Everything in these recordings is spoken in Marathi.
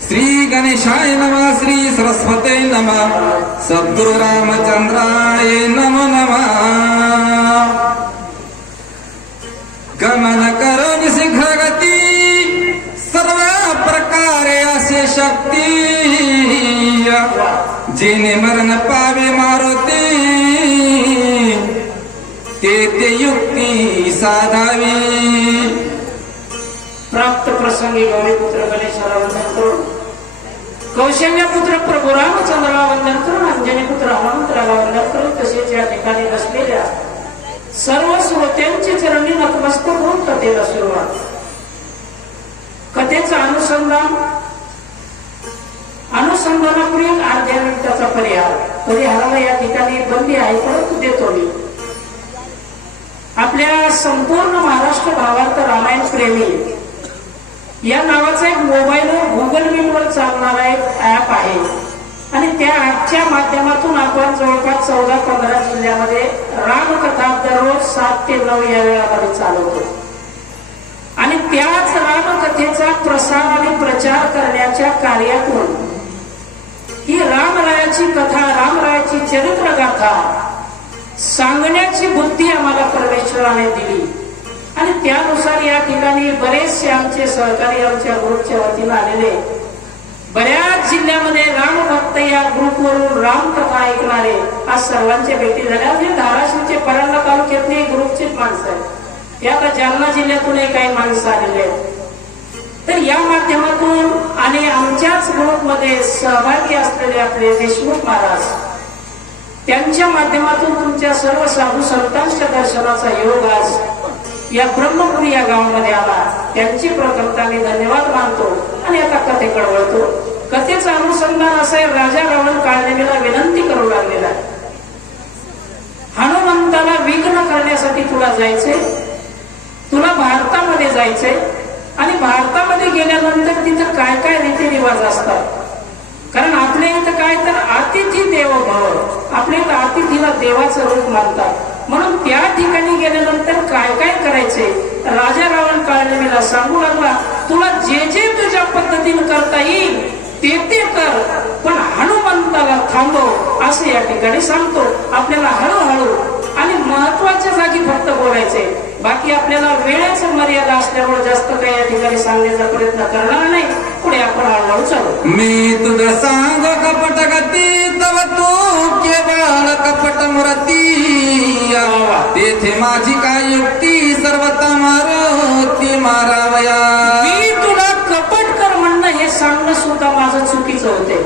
श्री गणेशाय नमः, श्री सरस्वते नमः, सद्गुरु रामचंद्राय नमो नमः। गमन करो शीघ्र गती, सर्व प्रकारे असे शक्ती, जेने मरण पावे मारुती, ते युक्ती साधावी। प्राप्त प्रसंगी गौरीपुत्र गणेशाला वंदन करून, कौशल्यपुत्र प्रभू रामचंद्राला वंदन करून, अंजनीपुत्र हनुमंतराला वंदन करून, तसेच या ठिकाणी बसलेल्या सर्व श्रोत्यांची चरणी नतमस्तक होऊन कथेला सुरुवात। कथेचं अनुसंधानापूर्वी अर्ध्या मिनिटाचा परिहाराला या ठिकाणी बंदी आहे, परंतु देतो मी। आपल्या संपूर्ण महाराष्ट्र भावार्थ रामायण प्रेमी या नावाचा एक मोबाईलवर गुगल मीटवर चालणारा एक ऍप आहे आणि त्या ऍपच्या माध्यमातून आपण जवळपास 14-15 जिल्ह्यामध्ये रामकथा दररोज 7 ते 9 या वेळामध्ये चालवतो आणि त्याच रामकथेचा प्रसार आणि प्रचार करण्याच्या कार्यातून ही रामरायाची कथा, रामरायाची चरित्रगाथा सांगण्याची बुद्धी आम्हाला परमेश्वराने दिली आणि त्यानुसार या ठिकाणी बरेचसे आमचे सहकारी आमच्या ग्रुपच्या वतीने आलेले, बऱ्याच जिल्ह्यामध्ये रामभक्त या ग्रुपवरून रामकथा ऐकणारे आज सर्वांच्या भेटी झाल्या। म्हणजे धाराशिवचे परांडा तालुक्यातले ग्रुपचेच माणसं आहेत, ते आता जालना जिल्ह्यातूनही काही माणसं आलेले आहेत। तर या माध्यमातून आणि आमच्याच ग्रुपमध्ये सहभागी असलेले आपले देशमुख महाराज, त्यांच्या माध्यमातून तुमच्या सर्व साधू संतांच्या दर्शनाचा योग आज या ब्रह्मपुरी या गावामध्ये आला, त्यांची प्रथमताने धन्यवाद मानतो आणि आता कथेकडे वळतो। कथेचं अनुसंधान असं आहे, राजा रावण काळनेमीला विनंती करू लागलेला आहे, हनुमंताला विघ्न करण्यासाठी तुला जायचंय, तुला भारतामध्ये जायचंय आणि भारतामध्ये गेल्यानंतर तिथं काय काय रीतिरिवाज असतात, कारण आपल्या इथं काय तर अतिथी देवो भव, आपल्या इथं अतिथीला देवाचं रूप मानतात, म्हणून त्या ठिकाणी गेल्यानंतर काय काय करायचे राजा रावण काळनेमीला सांगू लागला, तुला जे जे तुझ्या पद्धतीने करता येईल ते ते कर, पण हनुमंताला थांबव असं या ठिकाणी सांगतो। आपल्याला हळूहळू आणि महत्वाच्या जागी फक्त बोलायचे, बाकी आपल्याला वेळेचं मर्यादा असल्यामुळे जास्त काही या ठिकाणी सांगण्याचा प्रयत्न करणार नाही। पुढे आपण हळूहळू चालू। मी तुझं सांग कपट गती, तव तू केवळ कपट मूर्ती, तेथे माझी काय युक्ती, सर्वता मारुती मारावया। मी तुला कपट कर म्हणणं हे सांगणं सुद्धा माझं चुकीचं होते,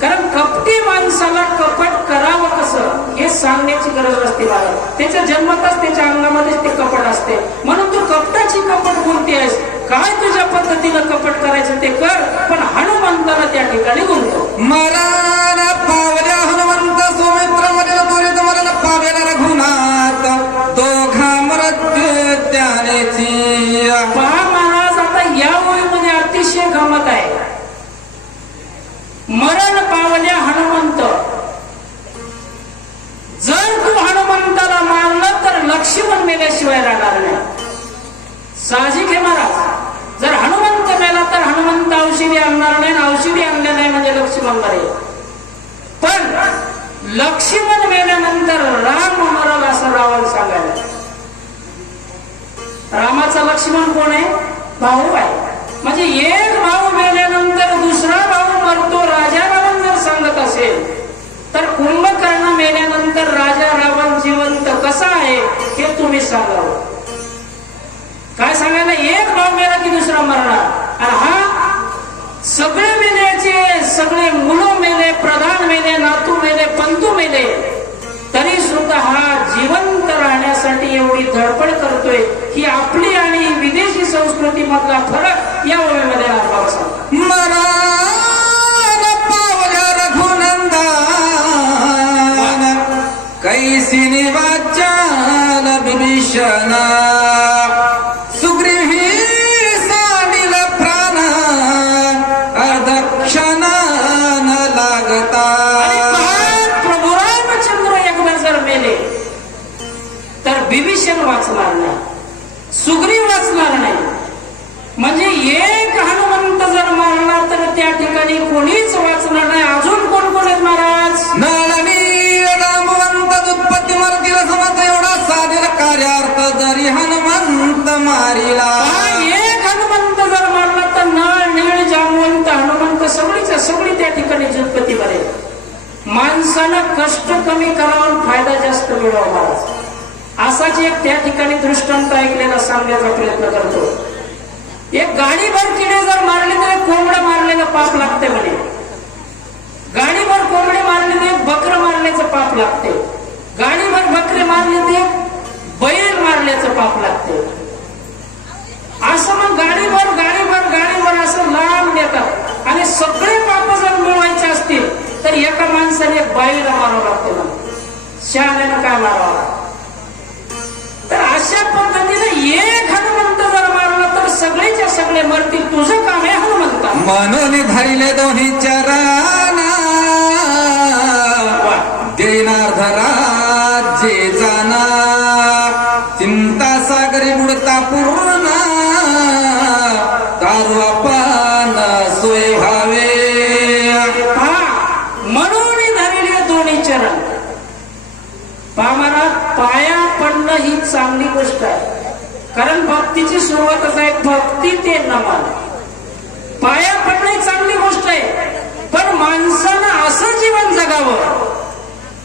कारण कपटी माणसाला कपट करावं कसं हे सांगण्याची गरज नसते मला, त्याच्या जन्मताच त्याच्या अंगामध्येच ते कपट असते, म्हणून तू कपटाची कपट बोलते आहेस, काय तुझ्या पद्धतीनं कपट करायचं ते कर, पण हनुमंताला त्या ठिकाणी गुंतव। मरण पावल्या हनुमंत सौमित्र मध्ये त्वरित मरण पावेला रघुनाथ, दोघा मृत्यू त्यानेची। पहा महाराज, आता या ओळीमध्ये अतिशय गमत आहे, मरण पावल्या हनुमंत, जर तू हनुमंताला मारलं तर लक्ष्मण मेल्याशिवाय राहणार नाही, साहजिक आहे महाराज। जर हनुमंत मेला तर हनुमंत औषधी आणणार नाही, औषधी आणले नाही म्हणजे लक्ष्मण मरेल, पण लक्ष्मण मेल्यानंतर राम मरल असं रावण सांगायला। रामाचा लक्ष्मण कोण आहे? भाऊ आहे, म्हणजे एक भाऊ मेल्यानंतर दुसरा भाऊ मरतो राजा रावण जर सांगत असेल, तर कुंभकर्ण मेल्यानंतर राजा रावण जिवंत कसा आहे हे तुम्ही सांगावं। काय सांगायला, एक भाऊ मेला की दुसरा मरणार, आणि हा सगळे मेल्याचे, सगळे मुलं मेले, प्रधान मेले, नातू मेले, पंतू मेले, तरी सुद्धा हा जिवंत राहण्यासाठी एवढी धडपड करतोय, ही आपली आणि विदेशी संस्कृती मधला फरक या ओळीमध्ये आपल्याला सांगतो। मरण पावल्या रघुनंदन, कैसी निवाचाल विभीषण, सुग्रीवी सांडिल प्राण, अर्धक्षण न लागता। प्रभू रामचंद्र एकदा जर मेले तर विभीषण वाचणार नाही, सुग्रीव वाचणार नाही, म्हणजे एक हनुमंत जर मारला तर त्या ठिकाणी ठिकाणी कोणीच वाचणार नाही. अजून कोण कोण आहेत महाराज? नळनी रामवंत उत्पत्ती मरतील समत एवढा साधील कार्यार्थ जरी हनुमंत मारिला. हा, एक हनुमंत जर मारला तर नळ नीळ जामवंत हनुमंत सगळीच्या सगळी त्या ठिकाणी उत्पत्ती बरे. माणसानं कष्ट कमी करावून फायदा जास्त मिळवा महाराज. असाच एक त्या ठिकाणी दृष्टांत ऐकलेला सांगण्याचा प्रयत्न करतो. एक गाडीभर किडे जर मारले तर कोंबडं मारलेलं पाप लागते म्हणे. गाडीभर कोंबडे मारले तर बकरं मारल्याचं पाप लागते. गाडीभर बकरे मारले ते बैल मारल्याचं पाप लागते. असं मग गाडीभर असं लांब देतात. आणि सगळे पाप जर मिळवायचे असतील तर एका माणसाने एक बाईला मारावं लागते ना. शहाण्यानं काय मारावं. तर अशा पद्धतीने एक हनुमंत जर मारला तर सगळेच्या सगळे मरतील. तुझं काम आहे हनुमंता. म्हणून धरिले दोन्ही चराना देणार धरा जे जाना चिंता सागरी बुडता पूर्ण दारू आपण सोय व्हावे. म्हणून धरिले दोन्ही चरण. पाया पडणं ही चांगली गोष्ट आहे. कारण भक्तीची सुरुवातच आहे भक्ती ते नमन. पाया पडणं चांगली गोष्ट आहे. पण माणसानं असं जीवन जगावं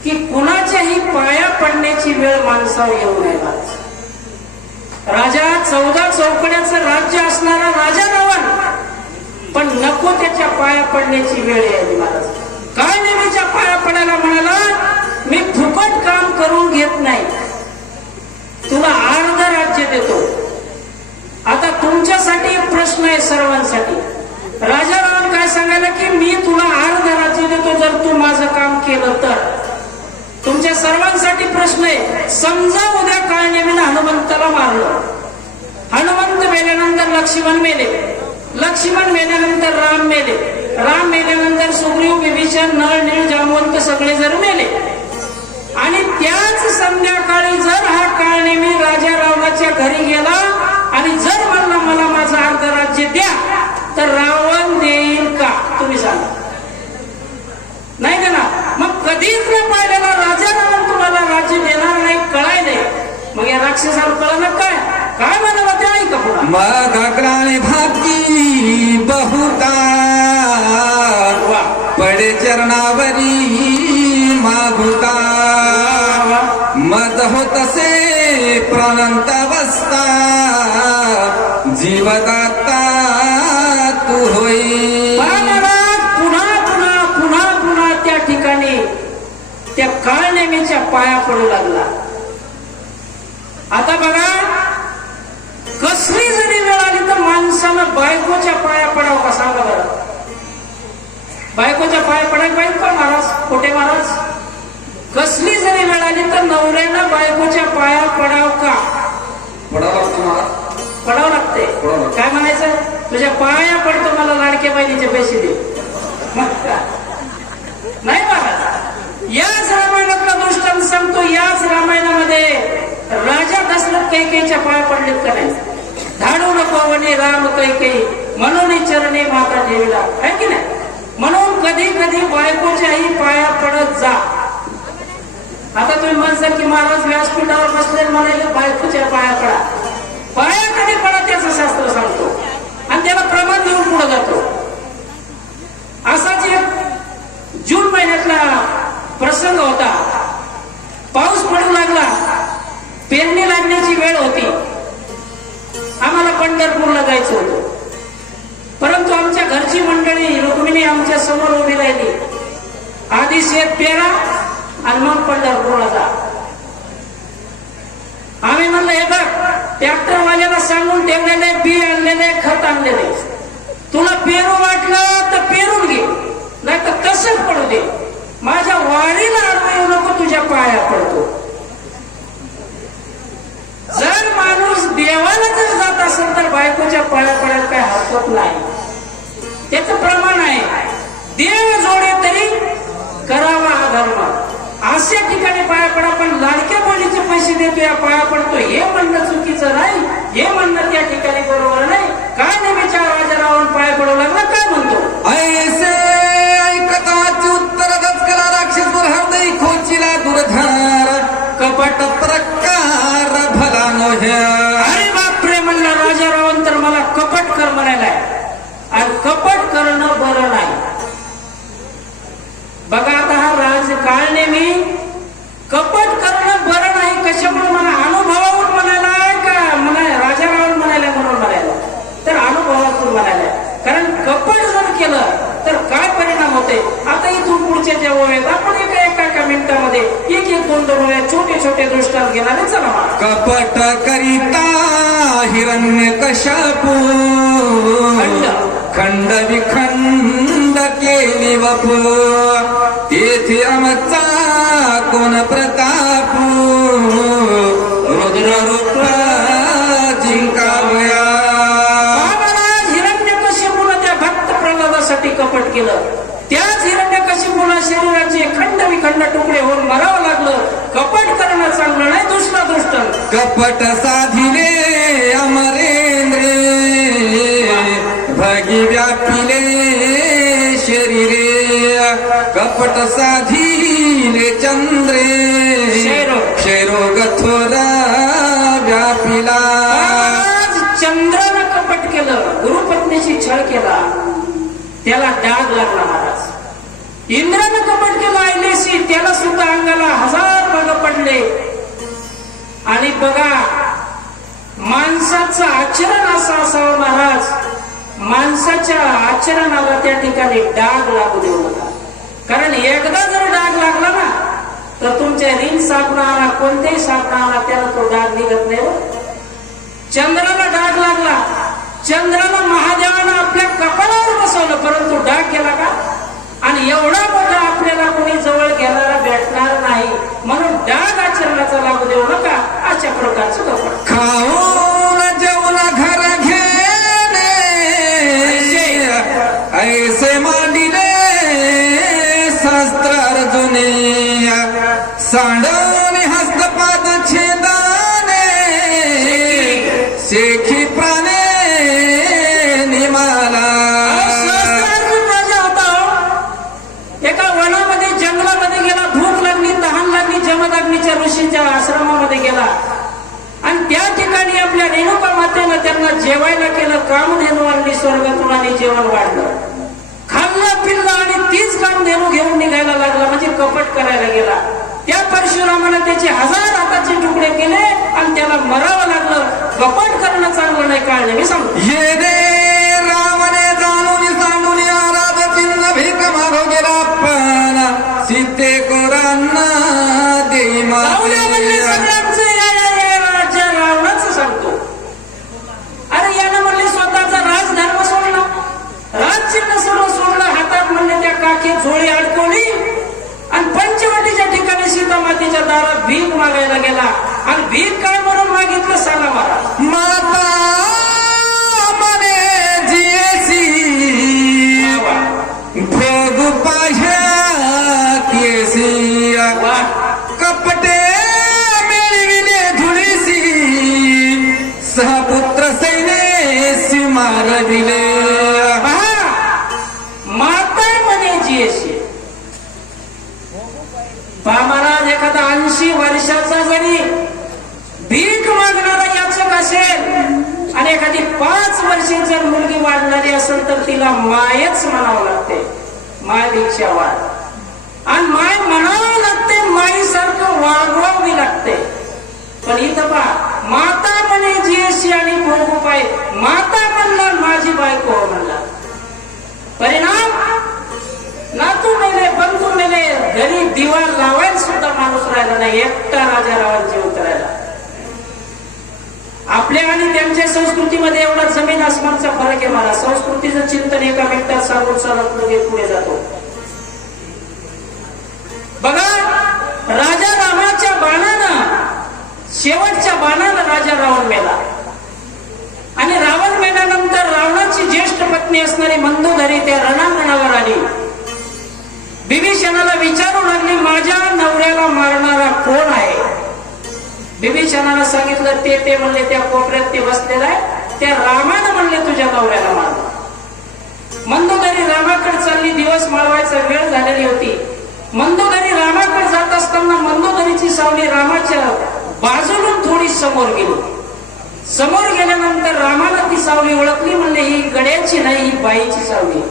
की कुणाच्याही पाया पडण्याची वेळ माणसावर येऊ नये. राजा 14 चौकड्याचं राज्य असणारा राजा रावण, पण नको त्याच्या पाया पडण्याची वेळ यायची महाराज. काय नेहमीच्या पाया पडायला म्हणाला, मी फुकट काम करून घेत नाही, तुला अर्ध राज्य देतो. आता तुमच्यासाठी एक प्रश्न आहे सर्वांसाठी. राजा रावण काय सांगायला की मी तुला अर्ध राज्य देतो जर तू माझं काम केलं तर. तुमच्या सर्वांसाठी प्रश्न आहे. समजा उद्या काळनेमीनं हनुमंताला मारलं. हनुमंत मेल्यानंतर लक्ष्मण मेले. लक्ष्मण मेल्यानंतर राम मेले. राम मेल्यानंतर सुग्रीव विभीषण नळ नीळ जामवंत सगळे जर मेले. आणि त्याच संध्याकाळी जर हा काळनेमी राजा रावणाच्या घरी गेला आणि जर म्हणला मला माझं अर्ध राज्य द्या, तर रावण देईल का? तुम्ही सांगा. नाही देणार. मग कधीच न पाहिलेला राजा रावण तुम्हाला राज्य देणार नाही, कळाय नाही. मग या राक्षसाला कळलं काय काय म्हणावं ते ऐका पुढे. मग अग्राने भाती बहुता पडे चरणावरी मागुता मद होतसे प्रणंत अवस्था जीवदाता तू होई. पुन्हा त्या ठिकाणी त्या काळनेमीच्या पाया पडू लागला. आता बघा, कसली जरी वेळ आली तर माणसानं बायकोच्या पाया पडावं का? सांगा बरं. बायकोच्या पाया पडायला पाहिजे का महाराज? खोटे महाराज. कसली जरी वेळ आली तर नवऱ्यानं बायकोच्या पाया पडाव का? पडावं लागते. काय म्हणायचं? तुझ्या पाया पडतो, मला लाडक्या बहिणीचे पैसे दे. नाही महाराज. याच रामायणातला दृष्टांत सांगतो. याच रामायणामध्ये राजा दशरथ कैकेयीच्या पाया पडलेत का नाही? धाडू नको वने राम कैकेयी म्हणून चरणी माता ठेवला आहे की नाही? म्हणून कधी कधी बायकोच्याही पाया पडत जा. आता तुम्ही म्हणसाल की महाराज व्यासपीठावर बसले म्हणाले बायकोच्या पाया पडा. पाया कधी पडा त्याचं शास्त्र सांगतो आणि त्याला प्रमाण देऊन पुढे जातो. असाच एक जून महिन्यातला प्रसंग होता. पाऊस पडू लागला, पेरणी लागण्याची वेळ होती. आम्हाला पंढरपूरला जायचं होतं. परंतु आमच्या घरची मंडळी रुक्मिणी आमच्या समोर उभी राहिली. आधी शेत पेरा आणि मग पंढरपूरला जा. आम्ही म्हणलं हे बघ, ट्रॅक्टरवाल्याला सांगून ठेवलेले बी आणलेले, खत आणलेले, तुला पेरू वाटलं तर पेरून घे, नाही तर तसंच पडू दे. माझ्या वाडीला अडवू येऊ नको, तुझ्या पाया पडतो. जर माणूस देवाला जर जात असेल तर बायकोच्या पाया पडायला काही हरकत नाही. त्याचं प्रमाण आहे. देव जोडे तरी करावा हा धर्म. अशा ठिकाणी पाया पडा. पण लाडक्या बहिणीचे पैसे देतो या पाया पडतो हे म्हणणं चुकीचं नाही. हे म्हणणं त्या ठिकाणी बरोबर नाही. काय नेहमीच्या राजा रावण पाया पडू लागला काय म्हणतो? ऐसे छोटे दृष्टांत घेणारे चला महाराज. कपट करिता हिरण्य कशापू खंड विखंड केली वपू तेथे आमचा कोण प्रताप रुद्र रूप जिंकावया. महाराज हिरण्यकशिपूने त्या भक्त प्रल्हादासाठी कपट केलं. त्याच हिरण्यकशिपूला शरीराचे खंड विखंड तुकडे होऊन मरावं लागलं. कपट करणं चांगलं नाही, दुसरा दृष्ट. कपट साधिले अमरेंद्रे भगी व्यापिले शरीरे कपट साधिले चंद्रे क्षयरोग थोरा व्यापिला. चंद्रानं कपट केलं, गुरुपत्नीशी छळ केला, त्याला डाग लागला महाराज. इंद्रानं कपट केलं ऐलेशी, त्याला सुद्धा अंगाला 1000 भाग पडले. आणि बघा माणसाचं आचरण असं असावं महाराज, माणसाच्या आचरणाला त्या ठिकाणी डाग लागू देऊ नका. कारण एकदा जर डाग लागला ना तर तुमच्या रिन साबणाला कोणत्याही साबणाला त्याला तो डाग निघत नाही. चंद्राला डाग लागला, चंद्राला महादेवानं आपल्या कपाळावर बसवलं, परंतु डाग गेला का? आणि एवढा मोठा आपल्याला कोणी जवळ घेणारा भेटणार नाही, म्हणून डाग आचरणाचा लागू देऊ नका. अशा प्रकारचं कपट. खाऊन जेवण घर घेणे ऐसे मांडिले शास्त्र अर्जुने सांडवणे हस्तपाद छेदाने शेखी प्राणे निमाला. एका वनामध्ये जंगलामध्ये गेला, भूक लागली, तहान लागली, जमदग्नीच्या ऋषींच्या आश्रमामध्ये गेला आणि त्या ठिकाणी आपल्या रेणुका मातेनं त्यांना जेवायला केलं. कामधेनू आणली स्वर्गातून आणि जेवण वाढलं, खाल्लं पिल्लं आणि तीच कामधेनू घेऊन निघायला लागला, म्हणजे कपट करायला गेला. त्या परशुरामानं त्याचे 1000 हाताचे तुकडे केले आणि त्याला मरावं लागलं. कपट करणं चांगलं नाही, काळलं मी सांगतो. ये दे रावणे जाणून सांडून आराध चिन्ह भीक मागो गेला पण सीते कोरांना देई माते. रावणाचं सांगतो. अरे यानं म्हणले स्वतःचा राजधर्म सोडला, राजचिन्ह सर्व सोडलं, हातात म्हणले त्या काठी झोळी अडकवली आणि पंचवटीच्या ठिकाणी सीता मातेच्या दारात भीक मागायला गेला. आणि भीक काय म्हणून मागितलं सांगा मला. माता मने जियसी भोग पाह्या केसी कपटे मिळविले धुळीसी सहपुत्र सैनेसी मारविले. माता म्हणे जीएसी. महाराज एखादा 80 वर्षाचा जरी भीक मागणारा याचक असेल आणि एखादी 5 वर्षाची जर मुलगी वाढणारी असेल तर तिला मायच म्हणावं लागते. माय भिक्षा वाढ आणि माय म्हणावं लागते, माईसारखं वागवावी लागते. पण इथं पहा, माता म्हणे जीएसी आणि भोग पाय. माता म्हणणार माझी बायको म्हणला, परिणाम नातू मेले, बंधू मेले, घरी दिवा लावायला सुद्धा माणूस राहिला नाही. एकटा राजा रावांची उतरायला. आपल्या आणि त्यांच्या संस्कृतीमध्ये एवढा जमीन आसमानचा फरक आहे. मला संस्कृतीचं चिंतन एका मिनिटात सांगून चालत पुढे जातो. बघा, राजा रामाच्या बाणानं, शेवटच्या बाणानं राजा रावण मेला आणि रावण मेल्यानंतर रावणाची ज्येष्ठ पत्नी असणारी मंदोदरी त्या रणांगणावर आली. बिभीषणाला विचारू लागली, माझ्या नवऱ्याला मारणारा कोण आहे? बिभीषणाला सांगितलं ते म्हणले त्या कोपऱ्यात ते बसलेला आहे, त्या रामानं म्हणले तुझ्या नवऱ्याला मार. मंदोदरी रामाकडे चालली. दिवस माळवायचा वेळ झालेली होती. मंदोदरी रामाकडे जात असताना मंदोदरीची सावली रामाच्या बाजूला थोडी समोर गेली. समोर गेल्यानंतर रामाला ती सावली ओळखली. म्हणले ही गड्याची नाही, ही बाईची सावली.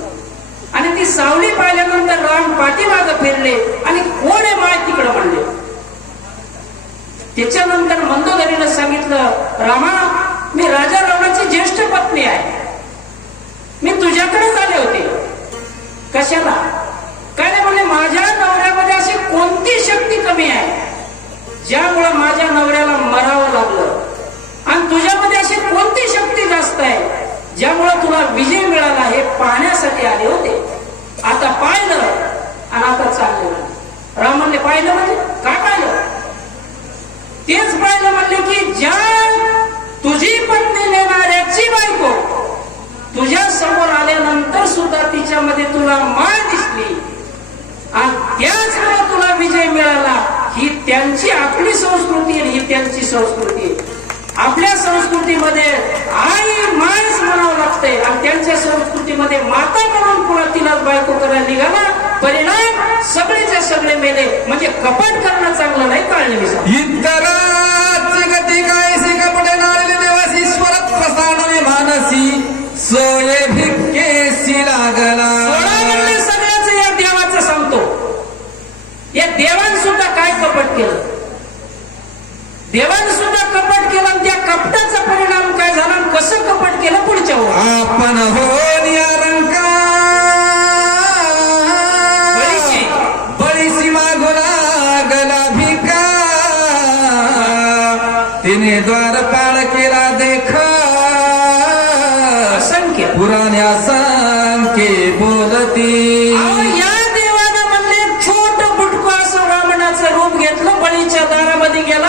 आणि ती सावली पाहिल्यानंतर राम पाठीमागे फिरले आणि कोण आहे माय तिकडे म्हणले. त्याच्यानंतर मंदोदरीनं सांगितलं, रामा मी राजा रावणाची ज्येष्ठ पत्नी आहे, मी तुझ्याकडेच आले होते. कशाला? काय नाही म्हणले, माझ्या नवऱ्यामध्ये अशी कोणती शक्ती कमी आहे ज्यामुळं माझ्या नवऱ्याला मरावं लागलं, आणि तुझ्यामध्ये अशी कोणती शक्ती जास्त आहे ज्यामुळं तुला विजय मिळाला, हे पाहण्यासाठी आले होते. आता पाहिलं आणि आता चाललं. राम म्हणले पाहिलं म्हणजे काय पाहिलं? तेच पाहिलं म्हणले की ज्या तुझी पत्नी नेणाऱ्याची बायको तुझ्या समोर आल्यानंतर सुद्धा तिच्यामध्ये तुला माळ दिसली आणि त्याचमुळे तुला विजय मिळाला. ही त्यांची आपली संस्कृती आणि ही त्यांची संस्कृती. आपल्या संस्कृतीमध्ये आई मायच म्हणावं लागतंय आणि त्यांच्या संस्कृतीमध्ये माता म्हणून पुन्हा तिलाच बायको करायला निघाला. परिणाम सगळेच्या सगळे मेले. म्हणजे कपट करणं चांगलं नाही, कळलं मी. इतराची गती कायसी कपटे नाळले देवासीश्वरत प्रसादने मानसी सोये भिक्केसी लागला. म्हणले सगळ्याच या देवाचं सांगतो. या देवान सुद्धा काय कपट केलं? देवाने सुद्धा कपट केलं आणि त्या कपटाचा परिणाम काय झाला, कसं कपट केलं पुढच्या आपण होऊन या रंका बळीशी मागू लागला भिका तिने द्वारपाळ केला देखा असंख्य पुराण्या सांख्ये बोलती. या देवानं म्हणले छोट बुटकं असं वामनाचं रूप घेतलं, बळीच्या दारामध्ये गेला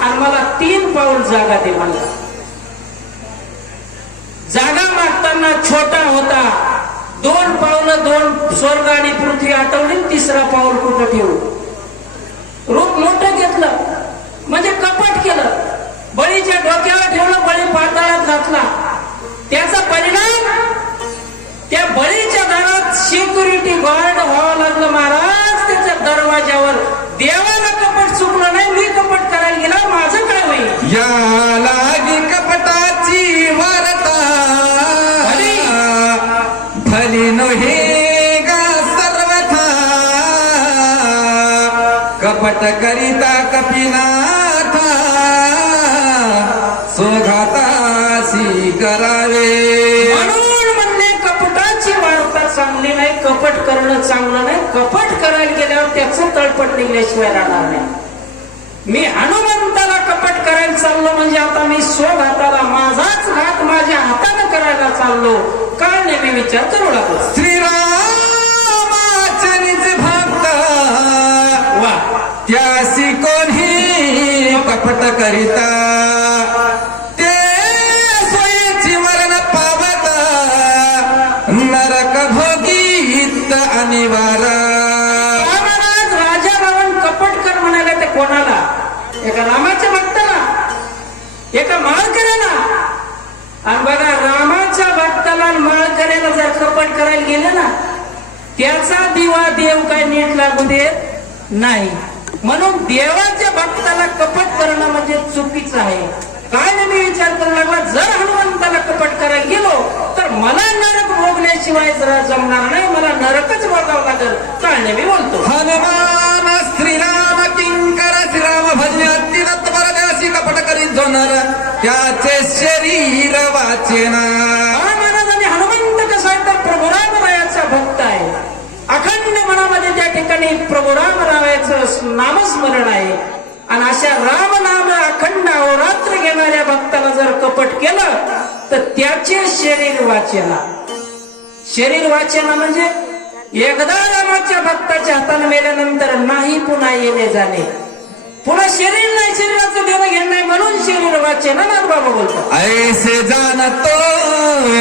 आणि मला 3 पाऊल जागा दे. मला जागा मागताना छोटा होता, 2 पावलं 2 स्वर्ग आणि पृथ्वी आठवली, 3रा पाऊल कुठं ठेवू? रूप मोठं घेतलं म्हणजे कपट केलं. बळीच्या डोक्यावर ठेवलं, बळी पाताळात घातला. त्याचा परिणाम त्या बळीच्या दारात सिक्युरिटी गार्ड व्हावं लागलं महाराज. त्याच्या दरवाजावर देवाला कपट चुकलं नाही, मी कपट करायला गेला, माझं काय होईल? या लागी कपटाची वार्ता भली नोहे गा सर्वथा कपट करिता कपिनाथा सोघातासी करावे. म्हणून म्हणले कपटाची वार्ता चांगली नाही, कपट करणं चांगलं नाही. कपट करायला गेल्यावर त्याचं तळपट निघल्याशिवाय राहणार नाही. मी हनुमंताला कपट करायला चाललो म्हणजे आता मी स्वघाताला माझाच घात माझ्या हाताने करायला चाललो. काय नेहमी विचार करू लागलो. श्रीरामाचे निज भक्त वा त्यासी कोणी कपट करिता ते स्वयंची मरण पावता नरक भोगीत अनिवार्य. राजा रावण कपट कर म्हणाले ते कोणाला? एका रामाच्या भक्ताला, एका माळकऱ्याला. आणि बघा रामाच्या भक्ताला माळकऱ्याला जर कपट करायला गेलं ना, त्याचा दिवा देव काय नीट लागू देत नाही. म्हणून देवाच्या भक्ताला कपट करणं म्हणजे चुकीचं आहे. काय नाही मी विचार करू लागला, जर हनुमंताला कपट करायला गेलो तर मला नरक भोगल्याशिवाय जरा जमणार नाही, मला नरकच भोगावं लागेल. काय नाही मी बोलतो. हनुमान श्रीराम किंकर श्रीराम भजने अतिरत्वर त्यासी कपट करीत जो नर त्याचे शरीर वाचेना. महाराजांनी हनुमंत कसा आहे तर प्रभुरामरायाचा भक्त आहे. अखंड मनामध्ये त्या ठिकाणी प्रभुरामरायाचं नामस्मरण आहे. आणि अशा राम नाम अखंड अहोरात्र घेणाऱ्या भक्ताला जर कपट केलं तर त्याचे शरीर वाचेना. शरीर वाचेना म्हणजे एकदा रामाच्या भक्ताच्या हाताने मेल्यानंतर नाही पुन्हा येणे जाणे, पुन्हा शरीर नाही, शरीराचं देणं घेणं नाही, म्हणून शरीर वाचेना. ना बाबा बोलतो ऐसे जाणतो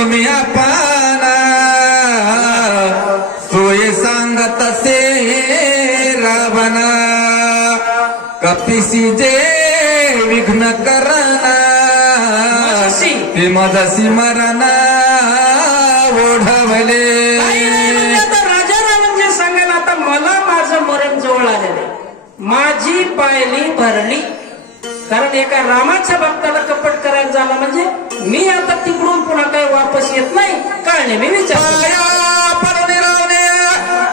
मी पाना सोय सांगत से रावणा कपिसी जे विघ्न करना ते मजसी मरणा ओढवले. आता राजा रावण जे सांगायला, आता मला माझं मरण जवळ आलेलं, माझी पायली भरली. कारण एका रामाच्या भक्ताला कपट करायला झाला म्हणजे मी आता तिकडून पुन्हा काही वापस येत नाही. काय नाही मी विचार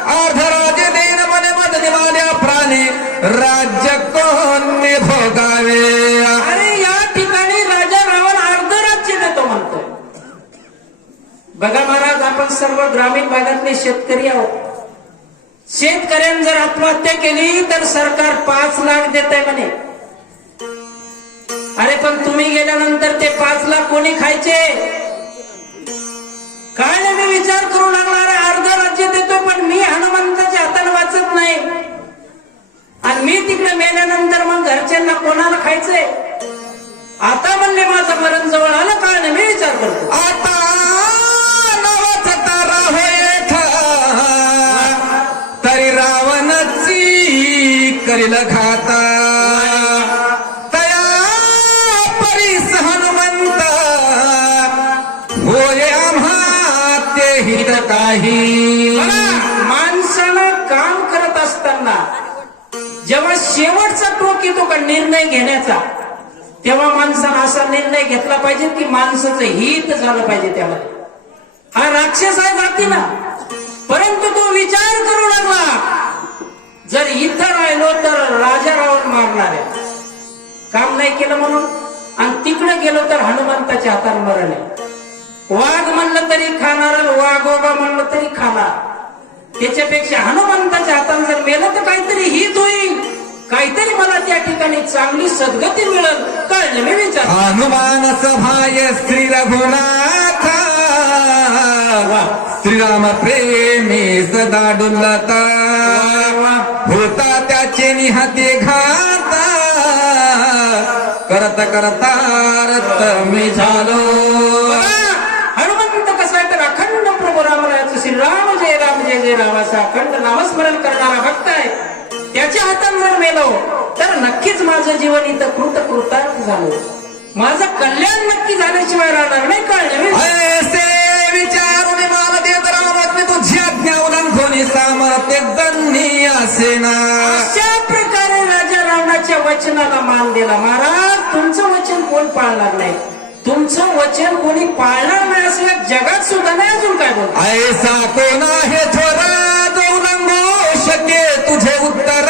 अर्धराजे देन मने मदने माल्या प्राणे राज्य कोण भोगावे. अरे या ठिकाणी राजा रावण अर्ध राज्य देतो म्हणतो. बघा महाराज, आपण सर्व ग्रामीण भागातले शेतकरी आहोत. शेतकऱ्यांनी जर आत्महत्या केली तर सरकार 5 लाख देत आहे म्हणे. अरे पण तुम्ही गेल्यानंतर ते 5 लाख कोणी खायचे? काय नाही, मी विचार करू लागला, अरे अर्ध राज्य देतो पण मी हनुमंताच्या हाताने वाचत नाही, आणि मी तिकडे मेल्यानंतर मग घरच्यांना कोणाला खायचंय? आता म्हणले माझं मरण जवळ आलं, काय नाही, मी विचार करतो. आता नवच तारा होय तरी रावणाची करील घाता, तया परीस हनुमंत होय आम्हा ते हित काही. माणसानं काम करत असताना जेव्हा शेवटचा टोक येतो का निर्णय घेण्याचा, तेव्हा माणसानं असा निर्णय घेतला पाहिजे की माणसाचं हित झालं पाहिजे. त्यामध्ये हा राक्षस आहे जातीना, परंतु तो विचार करू लागला, जर इथं राहिलो तर राजा रावण मारणार आहे, काम नाही केलं म्हणून, आणि तिकडे गेलो तर हनुमंताच्या हाताने मरण आहे. वाघ म्हणलं तरी खाणार, वाघोबा म्हणलं तरी खाणार, त्याच्यापेक्षा हनुमंताच्या हाताने जर मेलं तर काहीतरी हित होईल, काहीतरी मला त्या ठिकाणी चांगली सद्गती मिळेल, कळलं मी विचार. हनुमान सभाय श्री रघुनाथ श्रीराम प्रेमी सदा डुलता, होता त्याचे निहाते घाता, करता करता रत मी झालो. हनुमंत कसा आहे तर अखंड प्रभू रामरायाचं श्रीराम जय राम जय जय राम असा अखंड नामस्मरण करणारा भक्त आहे. त्याच्या हातात जर मेलो तर नक्कीच माझं जीवन इथं कृतकृतार्थ झालं, माझं कल्याण नक्की झाल्याशिवाय राहणार नाही, कळलं. ऐसे विचारून मला देत रामच मी तुझी आज्ञा उल्लंघोनी सामर्थ्य दन्नी असेना. अशा प्रकारे राजा रावणाच्या वचनाला मान दिला. महाराज तुमचं वचन कोण पाळणार नाही, तुमचं वचन कोणी पाळणार नाही असं या जगात सुद्धा नाही. अजून काय बोल, ऐसा कोण आहे थोरा जो उल्लंघू शके तुझे उत्तर,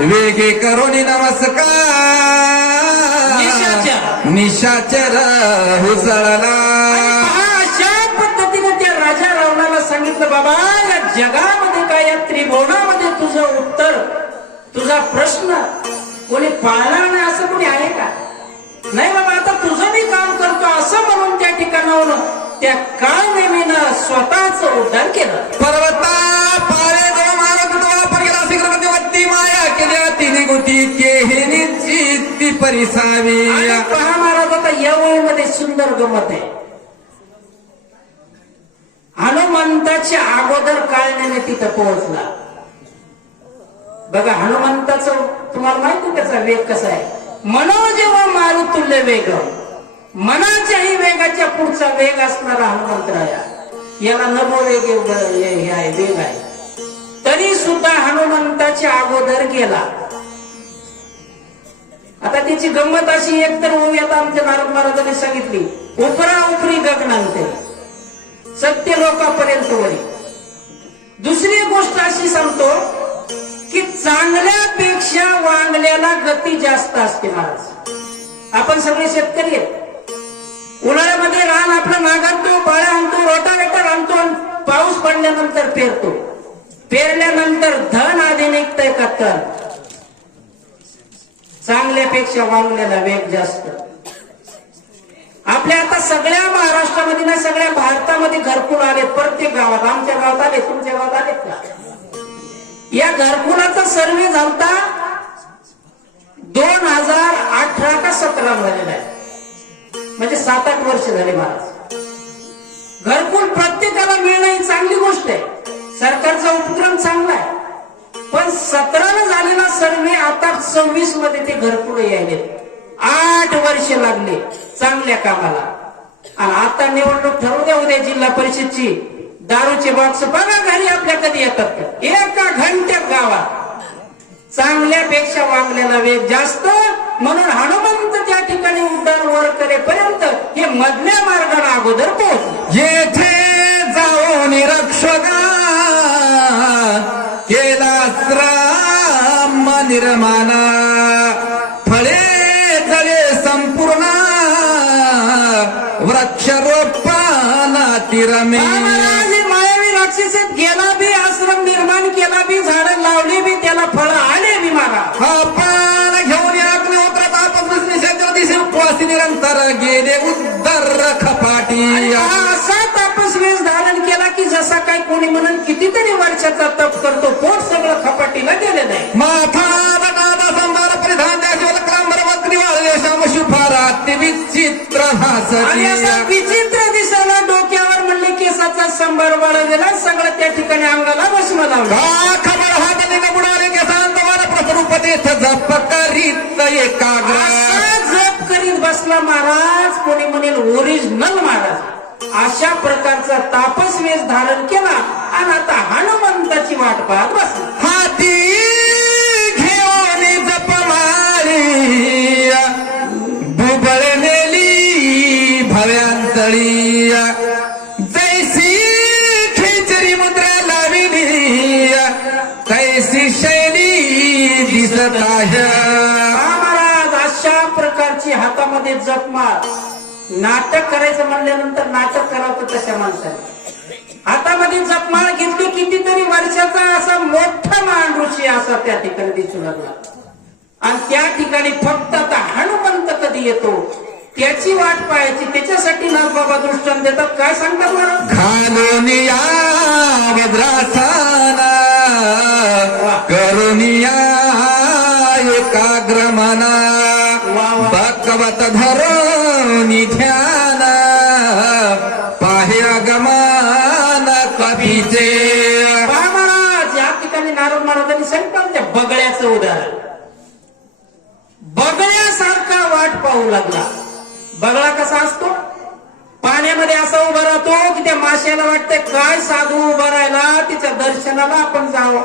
वेगे करोनी नमस्कार निशाचर हुसळला. अशा पद्धतीने त्या राजा रावणाला सांगितलं, बाबा या जगामध्ये काय, या त्रिभुवनामध्ये तुझं उत्तर, तुझा प्रश्न कोणी पाळणार नाही असं कोणी आहे का? नाही बाबा, आता तुझं मी काम करतो असं म्हणून त्या ठिकाणावरून त्या काळ नेमीनं स्वतःच उद्धार केलं. पर्वता पाळे जो मारत तो आपण गेला शिखरपती वत्ती माया केल्या तिने गोती केही परिसावी. पहा महाराज, आता या वळीमध्ये सुंदर गमत आहे. हनुमंताच्या अगोदर काळण्याने तिथं पोहोचला. बघा हनुमंताचं तुम्हाला माहिती त्याचा वेग कसा आहे. मनोजेव मारुतुल्य वेग, मनाच्याही वेगाच्या पुढचा वेग असणारा हनुमंतराया, याला नभो वेग हे आहे, वेग आहे. तरी सुद्धा हनुमंताच्या अगोदर गेला. आता त्याची गंमत अशी, एक तर ओवी आता आमच्या नारद महाराजांनी सांगितली, उपरा उपरी गगनांते सत्य लोकांपर्यंत वरी. दुसरी गोष्ट अशी सांगतो की चांगल्यापेक्षा वांगल्याला गती जास्त असते. महाराज आपण सगळे शेतकरी आहेत, उन्हाळ्यामध्ये रान आपलं नांगरतो, बाळ्या आणतो, रोटावेटर आणतो, पाऊस पडल्यानंतर पेरतो, पेरल्यानंतर धन आधी निघतंय का तर चांगल्यापेक्षा वांगल्याला वेग जास्त. आपल्या आता सगळ्या महाराष्ट्रामध्ये ना सगळ्या भारतामध्ये घरकुल आलेत, प्रत्येक गावात. आमच्या गावात आले, तुमच्या गावात आलेत का? या घरकुलाचा सर्वे झालता 2018 का 17 झालेला आहे, म्हणजे 7-8 वर्ष झाले. महाराज घरकुल प्रत्येकाला मिळणं ही चांगली गोष्ट आहे, सरकारचा उपक्रम चांगला आहे. पण 17ला झालेला सर्वे आता 26 मध्ये ते घरकुल यायले. 8 वर्ष लागले चांगल्या कामाला. आणि आता निवडणूक ठरवू द्या उद्या जिल्हा परिषदची, दारूचे बॉक्स बघा घरी आपल्या कधी येतात. एका घंट्यात गावात चांगल्यापेक्षा वांगल्याला वेग जास्त, म्हणून हनुमंत त्या ठिकाणी उड्डाण वर करेपर्यंत हे मधल्या मार्गाला अगोदर पोहोचले. येथे जाऊन रक्षका केला राम निर्माण, फळे जळे संपूर्ण वृक्षरोपण तिरमे. मायावी राक्षसात गेला बी असं धारण केला बी, झाडं लावली बी, त्याला फळ आले बी महाराज. हा पान घेऊन अग्निहोत्रात आपस निशाच्या दिशे उपवासी निरंतर गेले उद्धर खपाटी. हा असा तापस वेश धारण केला की जसा काय कोणी म्हणून कितीतरी वर्षाचा तप करतो, पोट सगळं खपाटीला गेलेलं आहे. माथा बटाटा संभार परिधान त्याशिवाय क्रांबर वक्री वाळले श्याम शुभारात विचित्र आणि असा हासती. विचित्र दिसायला डोक्यावर म्हणले केसाचा संभार वाढवलेला, सगळं त्या ठिकाणी अंगाला भस्म लावलं. का खबर हाताने न बुडाले केसांत वर प्रसरूपतेथ जप करीत एकाग्र. असा जप करीत बसला महाराज, कोणी म्हणेल ओरिजिनल महाराज. अशा प्रकारचा तापस वेश धारण केला आणि आता हनुमंताची वाट पाहत बसला. हाती घेऊन जपमाळी बुबळलेली भव्यांतळी जैसी खिचरी मुद्रा लाविली तैसी शैली दिसत आहे. हा महाराज, अशा प्रकारची हातामध्ये जपमाळ. नाटक करायचं म्हणल्यानंतर नाटक करावं तशा माणसाने हातामध्ये जपमाळ घेतली. कितीतरी वर्षाचा असा मोठा महान ऋषी असा त्या ठिकाणी दिसू लागला. आणि त्या ठिकाणी फक्त आता हनुमंत कधी येतो त्याची वाट पाहायची. त्याच्यासाठी नागबाबा दृष्टांत देतात. काय सांगतात महाराज? घालून या वज्रासना करून या एकाग्र मना भगवत धरून ध्यान पाहे गमान कवीचे. पहा महाराज, या ठिकाणी नारद महाराजांनी सांगितलं त्या बगळ्याचं उदाहरण. बगळ्यासारखा वाट पाहू लागला. बगळा कसा असतो? पाण्यामध्ये असा उभा राहतो की त्या माश्याला वाटतंय काय साधू उभा राहिला, तिच्या दर्शनाला आपण जावं,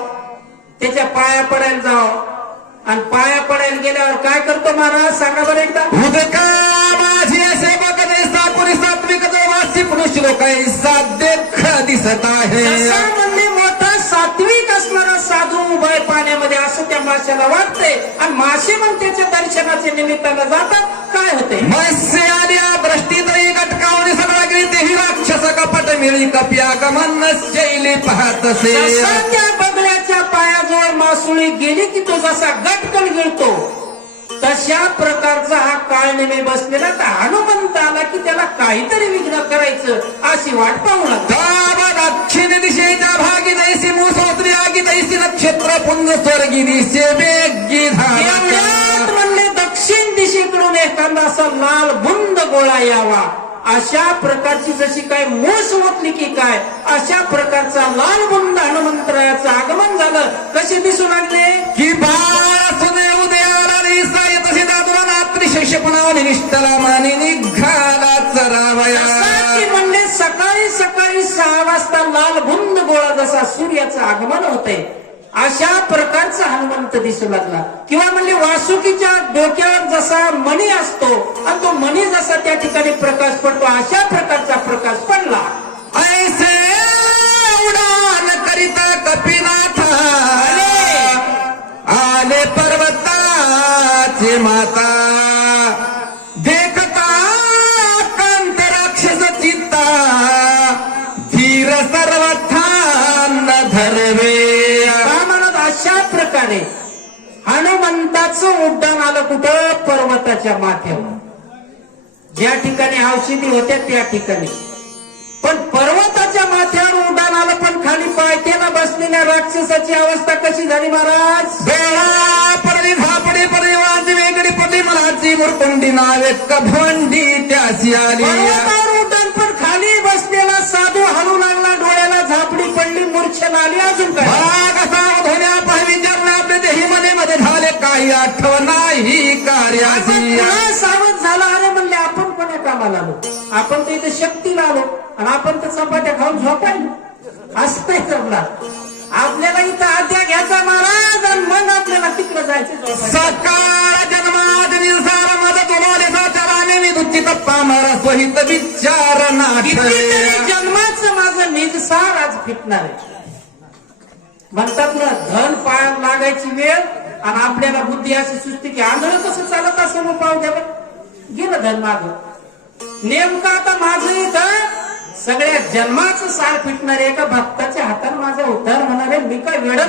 त्याच्या पाया पडायला जावं. आणि पाया पडायला गेल्यावर काय करतो महाराज सांगा बरं एकदा? उदका माझी सेवक पुरी सात्विक वासी पुरुष लोक साध्य दिसत आहे. जसा म्हणजे मोठा सात्विक असणारा साधू उभा आहे पाण्यामध्ये असं त्या माशाला वाटतंय. आणि मासे पण त्याच्या दर्शनाच्या निमित्तानं जातात. काय होते? मत्स्य आल्या भ्रष्टीतही गटकावणी सगळा गेली तेही राक्षस कपट मिळी कप्या गमन शैली पाहत असे. जसा त्या बगड्याच्या पायाजवळ मासुळी गेली की तो जसा गटकन गिळतो तशा प्रकारचा हा काळ नेमे बसलेला. तर हनुमंत आला की त्याला काहीतरी विघ्न करायचं अशी वाट पाहू लागला. दक्षिण दिशेच्या भागी जैसी मुसोत्री आगी तैसी नक्षत्र पुंज स्वर्गी दिशे वेगी एवढ्यात म्हणले दक्षिण दिशेकडून एखादा असा लाल बुंद गोळा यावा. अशा प्रकारची जशी काय मूस ओतली की काय अशा प्रकारचा लाल बुंद हनुमंतरायाचं आगमन झालं. कसे दिसू लागले की बाळ सुने उदयाला दिसा येत असे दादुला नात्री शिष्यपणावर निष्ठला मानी निघाला चरावया. म्हणले सकाळी सकाळी 6 वाजता लाल बुंद गोळा जसा सूर्याचं आगमन होते अशा प्रकारचा हनुमंत दिसू लागला. किंवा म्हणजे वासुकीच्या डोक्यावर जसा मणी असतो आणि तो मणी जसा त्या ठिकाणी प्रकाश पडतो अशा प्रकारचा प्रकाश पडला. ऐसे उडान करिता कपिनाथ आले पर्वताचे माता देखता कांत राक्षस चित्ता धीर सर्वथान धरवे. अशा प्रकारे हनुमंताचं उड्डाण आलं कुठं? पर्वताच्या माथ्यावर. ज्या ठिकाणी औषधी होत्या त्या ठिकाणी. पण पर्वताच्या माथ्यावर उड्डाण आलं पण खाली पायथ्याला बसलेल्या राक्षसाची अवस्था कशी झाली महाराज? बेळा पडली झापडी परिवाची वेगळी पडली मनाची मुरकुंडी नावे कभंडी त्याची आली. पर्वतावर उड्डाण पण खाली बसलेला साधू हलू लागला. डोळ्याला झापडी पडली, मूर्छना आली. अजून काय? कसा धोल्या पाहि विचारणे आपले देही मध्ये झाले काही आठवण नाही कार्याची. सावध झाला. अरे म्हणले आपण कोण्या कामाला आलो? आपण तर इथे शक्तीला आलो आणि आपण तर चपात्या खाऊन झोपायला असतंय जमला. आपल्याला इथं आद्या घ्यायचा महाराज आणि मग आपल्याला तिकडे जायचं. सकाळ जन्मात निसार मद तुलोले साचाराने मी दुःखी तप्पा मारा स्वहित विचार नाथ. जन्माचं माझं निजसार आज फिटणार आहे. म्हणतात ना धन पायात लागायची वेळ आणि आपल्याला बुद्धी अशी सुचते की आंधळ कसं चालत असं मग पाहू द्या. गेलं धन माग. नेमकं आता माझं इथं सगळ्या जन्माचं सार फिटणार आहे. एका भक्ताच्या हाताने माझा उद्धार होणार आहे. मी काय वेळ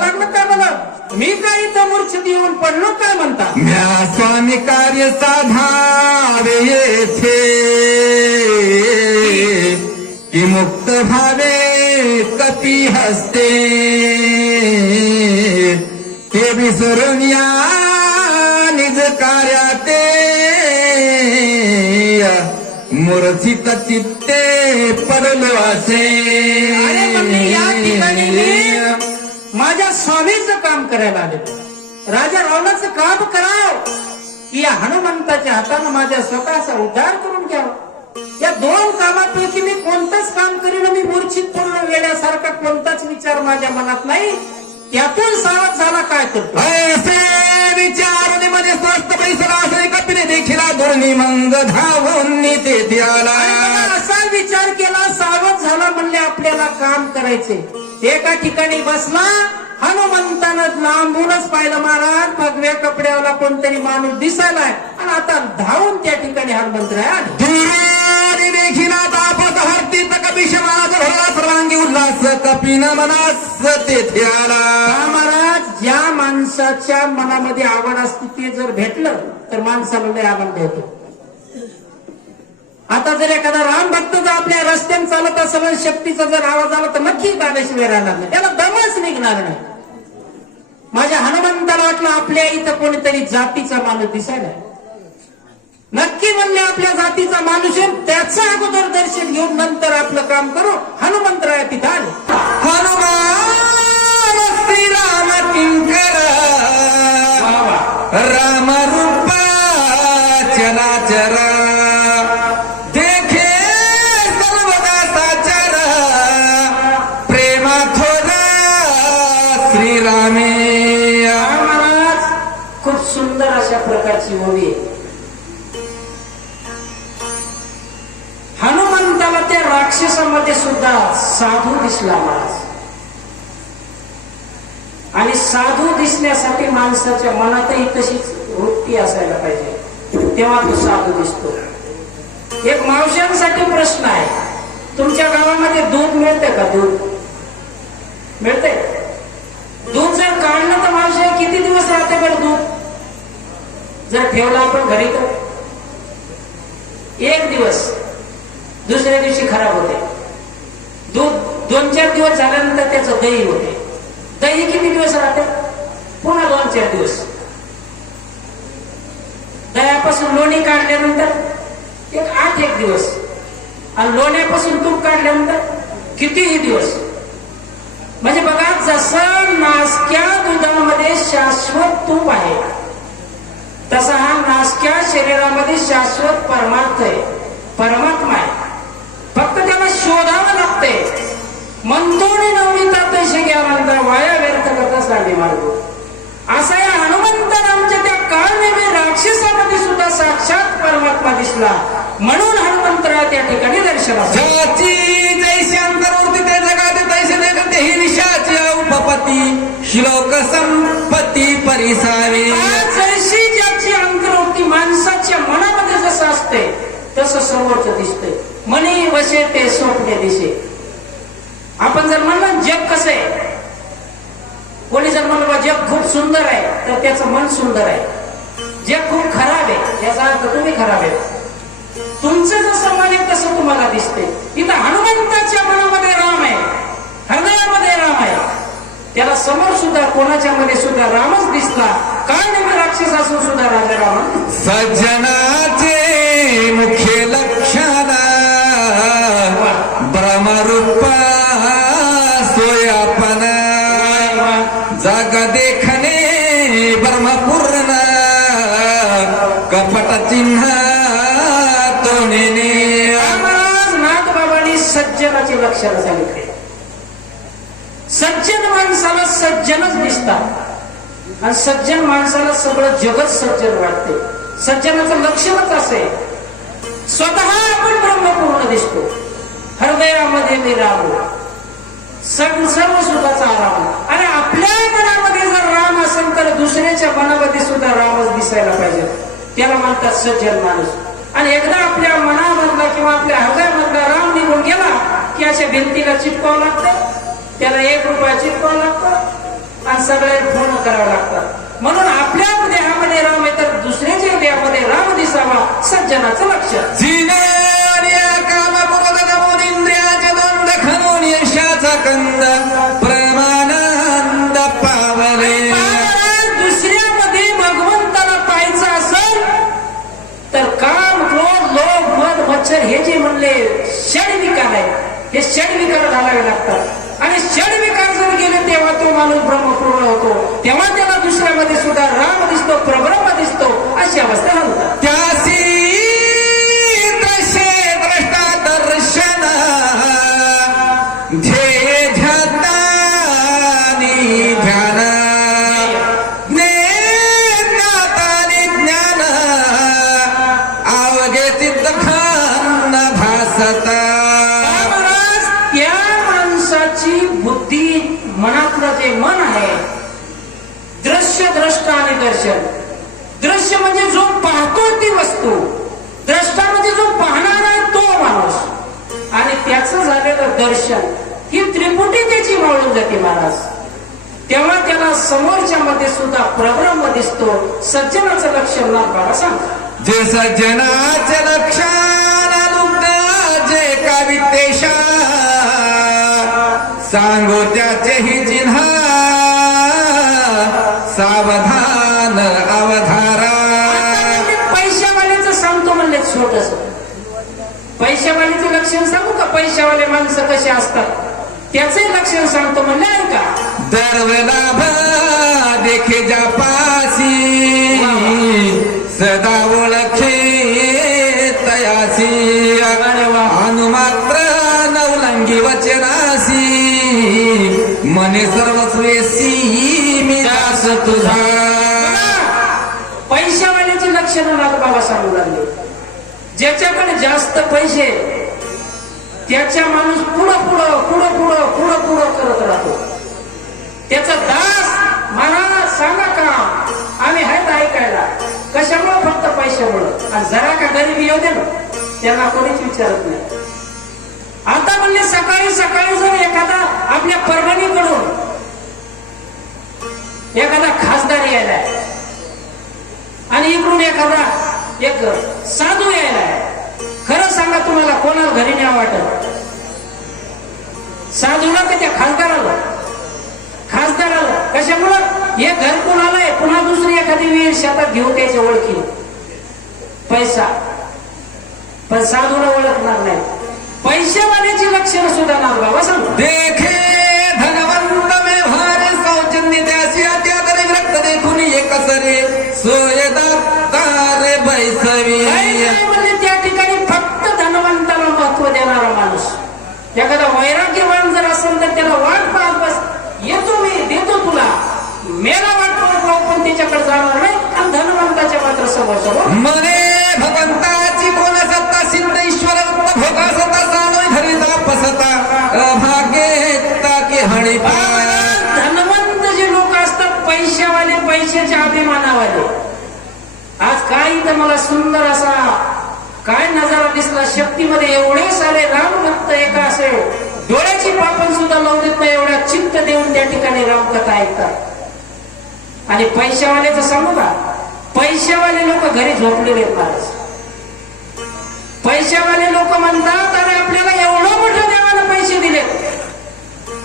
मूर्छित येऊन पडलो काय म्हणता? म्या स्वामी कार्य साधावे येथे कि मुक्त भावे कपी हस्ते ते विसरून या निज कार्याते मूर्छित चित्ते पडलो असे. अरे म्हणजे या ठिकाणी मी माझ्या स्वामीचं काम करायला आले. राजा रावणाचं काम कराव या हनुमंताच्या हातानं माझ्या स्वतःचा उद्धार करून घ्यावा. या दोन कामापैकी मी कोणतंच काम करीन. मी मूर्छित पूर्ण वेड्यासारखा कोणताच विचार माझ्या मनात नाही. त्यातून सावध झाला काय करतो ऐसे विचारून मध्ये स्वस्त पैसा असे कपिने देखील दोन्ही मंग धावून तेथे आला. आणि मला असा विचार केला, सावध झाला म्हणले आपल्याला काम करायचे. एका ठिकाणी बसला. हनुमंतानं लांबूनच पाहिलं महाराज भगव्या कपड्याला कोणतरी माणूस दिसायलाय आणि आता धावून त्या ठिकाणी हनुमंतराय आले. देखील तापत हरती सर्वांगी उल्हास कपिन मनास तेथे आला. महाराज ज्या माणसाच्या मनामध्ये आवड असते ते जर भेटलं तर माणसाला लय आनंद होतो. आता जर एखादा राम भक्त जर आपल्या रस्त्याने चालत असेल शक्तीचा जर आवाज आला तर नक्की गाण्याशिवाय राहणार नाही. त्याला दमच निघणार नाही. माझ्या हनुमंताला वाटलं आपल्या इथं कोणीतरी जातीचा माणूस दिसायला. नक्की म्हणले आपल्या जातीचा माणूस आहे. त्याचं अगोदर दर्शन घेऊन नंतर आपलं काम करू. हनुमंतराय तिथं आले. हनुमान श्रीराम किंकर राम रूपा चराचर देखे सर्वदा साचर प्रेमा थोरा श्रीरामे. महाराज खूप सुंदर अशा प्रकारची ओवी आहे. हनुमंताला त्या राक्षसामध्ये सुद्धा साधू दिसला महाराज. आणि साधू दिसण्यासाठी माणसाच्या मनातही तशीच वृत्ती असायला पाहिजे, तेव्हा तो साधू दिसतो. एक मावशांसाठी प्रश्न आहे. तुमच्या गावामध्ये दूध मिळते का? दूध मिळते? दूध जर काढलं तर मावशा किती दिवस राहते बरं दूध? जर ठेवलं आपण घरी तर 1 दिवस, दुसऱ्या दिवशी खराब होते. दूध 2-4 दिवस झाल्यानंतर त्याचं दही होते. दही किती दिवस राहते? पुन्हा 2-4 दिवस. दह्यापासून लोणी काढल्यानंतर 8-1 दिवस. आणि लोण्यापासून तूप काढल्यानंतर कितीही दिवस. म्हणजे बघा, जसं नासक्या दुधामध्ये शाश्वत तूप आहे तसा हा नासक्या शरीरामध्ये शाश्वत परमार्थ आहे, परमात्मा आहे. फक्त त्याला शोधावं लागतंय. मंतोणी नवनीता तैसे ज्ञानंदा वाया व्यर्थ करता सांडी मार्ग. असा या हनुमंतारामच्या त्या काळनेमी राक्षसामध्ये सुद्धा साक्षात परमात्मा दिसला. म्हणून हनुमंतराय त्या ठिकाणी दर्शनास जैशांतरवरती ते जगाते तैसे देखते ही निशाची उपपती श्लोक संपत्ती परिसावे. जैशी ज्याची अंतर्वृत्ती माणसाच्या मनामध्ये जसं असते तसं समोरचं दिसतंय. मनी वसे ते स्वप्ने दिसे. आपण जर म्हणलं जग कसं आहे, कोणी जर म्हणलं जग खूप सुंदर आहे तर त्याचं मन सुंदर आहे. जग खूप खराब आहे याचा अर्थ तुम्ही खराब आहे. तुमचं जसं मन आहे तसं तुम्हाला दिसते. इथं हनुमंताच्या मनामध्ये राम आहे, हृदयामध्ये राम आहे. त्याला समोर सुद्धा कोणाच्या मध्ये सुद्धा रामच दिसला. काय नाही राक्षस असून सुद्धा राजा राम. सज्जनाचे मुख्य लक्षण ब्रह्मरूपा सोयापन जग देखणे ब्रह्मपूर्ण कपट चिन्ह तो नाथ बाबांनी सज्जनाचे लक्षण सांगितले. सज्जन माणसाला सज्जनच दिसतात आणि सज्जन माणसाला सगळं जगत सज्जन वाटते. सज्जनाचं लक्षणच असे स्वतः आपण ब्रह्मपूर्ण दिसतो. हृदयामध्ये मी राम, सर्व सुखाचा राम. आणि आपल्या मनामध्ये जर राम असेल तर दुसऱ्याच्या मनामध्ये सुद्धा रामच दिसायला पाहिजे. त्याला म्हणतात सज्जन माणूस. आणि एकदा आपल्या मनामधला किंवा आपल्या हृदयामधला राम निघून गेला की अशा भिंतीला चिटकावं लागतं, त्याला 1 रुपया चिटकावं लागतं आणि सगळे फोन करावं लागतात. म्हणून आपल्या देहामध्ये राम आहे तर दुसऱ्याच्या देहामध्ये राम दिसावा सज्जनाचं लक्ष. जिने काम क्रोध इंद्रियाचे द्वंद खनून यशाचा कंद प्रमानंद पावले. दुसऱ्यामध्ये भगवंताला पाहायचं असेल तर काम क्रोध लोभ मद मच्छर हे जे म्हणले षडविकार आहे हे षडविकार घालावे लागतात आणि षडविकार जर गेले तेव्हा तो माणूस ब्रह्मपूर्ण होतो. तेव्हा त्याला दुसऱ्यामध्ये सुद्धा राम दिसतो प्रब्रह्म दिसतो अशी अवस्था घालतात. त्यासी दशे द्रष्टा दर्शन ध्येय ध्यानी ध्यान ज्ञातानि ज्ञान आवगे सिद्ध खान भासता. त्या माणसाची बुद्धी मनातलं जे मन आहे दृश्य द्रष्टा आणि दर्शन. दृश्य म्हणजे जो पाहतो ती वस्तू, द्रष्टा म्हणजे जो पाहणार आहे तो माणूस आणि त्याचं झालेलं दर्शन ही त्रिपुटी त्याची मावळून जाते महाराज. तेव्हा त्याला समोरच्या मध्ये सुद्धा प्रब्रह्म दिसतो. सज्जनाचं लक्षण नागबाबा सांगतात. जे सज्जनाचे लक्षण लुब्ध जे कावितेशा सांगो त्याचेही चिन्ह सावधान अवधारा. पैशावाल्याचं सांगतो म्हणले छोटस. पैशावाल्याचं लक्षण सांगू का? पैशावाले माणसं कसे असतात त्याचे लक्षण सांगतो म्हणले ऐका. दर्वलाभ देखे जापासी सदा ओळखे तयासी अनुमात्र नवलंगी वचनासी मने सर्वस्वेसी मी दास तुझा. पैशावाल्याचे लक्षण बाबा सांगू लागले. ज्याच्याकडे जास्त पैसे त्याच्या माणूस पुढं पुढं पुढं पुढं पुढं पुढं करत राहतो. त्याचा दास मला सांगा का आम्ही आहेत ऐकायला कशामुळं फक्त पैशामुळं आणि जरा का गरीबी येऊ दे ना त्यांना कोणीच विचारत नाही. आता म्हणले सकाळी सकाळी जर एखादा आपल्या परभणीकडून एखादा खासदार यायला आणि इकडून एखादा एक साधू यायला खरं सांगा तुम्हाला कोणाला घरी न्यावं वाटत? साधूला का त्या खासदाराला? खासदाराला. कशामुळं हे घर कोणाला आहे पुन्हा दुसरी एखादी विहीर शेतात घेऊन त्याच्या ओळखी पैसा. पण साधूला ओळखणार नाही. पैशावाल्याची लक्षणं सुद्धा नाव बाबा सांग. देखे धनवंत व्यवहार सौजन्य त्यासी त्यादरे विरक्त देखून एक सरे सोयदातारे बैसवी. म्हणजे त्या ठिकाणी फक्त धनवंताला महत्व देणारा माणूस. एखादा वैराग्यवान जर असेल तर त्याला वाट पाहत बस येतो मी देतो तुला मेला वाट पाहत पण त्याच्याकडे जाणार नाही. आणि धनवंताच्या मात्र समोर मने भगवंताची कोण सत्ता सिद्ध ईश्वर भोगा सत्ता जाणोय धरिता पसता अभाग्यता की हणी. धनवंत जे लोक असतात पैशावाले पैशाच्या अभिमानावाले. आज काय इथं मला सुंदर असा काय नजारा दिसला. शक्तीमध्ये एवढे सारे रामभक्त एका असे डोळ्याची पापण सुद्धा लावून देत नाही एवढा चित्त देऊन त्या ठिकाणी रामकथा ऐकतात. आणि पैशावाल्याचं सांगू का? पैशावाले लोक घरी झोपलेले महाराज. पैशावाले लोक म्हणतात अरे आपल्याला एवढं मोठं देवानं पैसे दिलेत